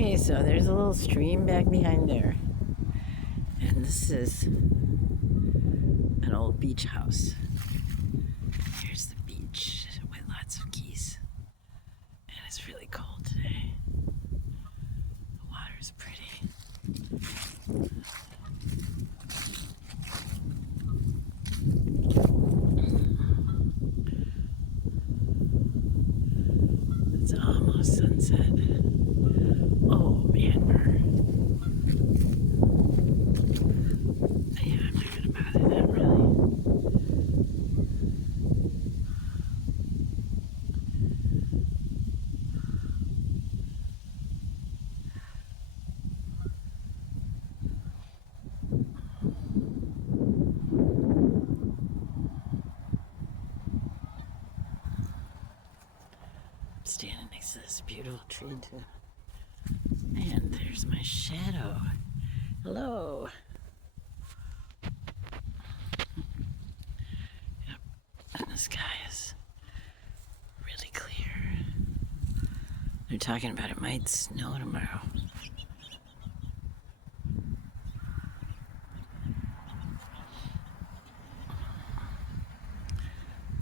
Okay, so there's a little stream back behind there. And this is an old beach house. Here's the beach with lots of geese. And it's really cold today. The water's pretty. It's almost sunset. Oh man, yeah, I'm not gonna bother them really. I'm standing next to this beautiful tree too. And there's my shadow. Hello. Yep. And the sky is really clear. They're talking about it might snow tomorrow.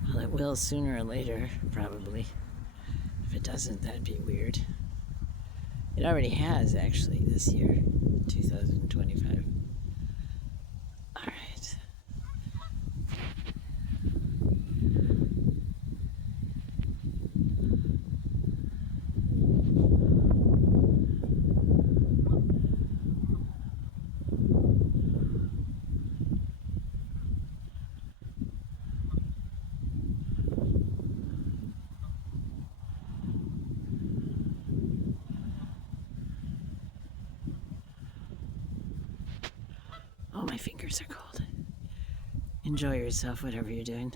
Well, it will sooner or later, probably. If it doesn't, that'd be weird. It already has, actually, this year, 2025. All right. Oh, my fingers are cold. Enjoy yourself, whatever you're doing.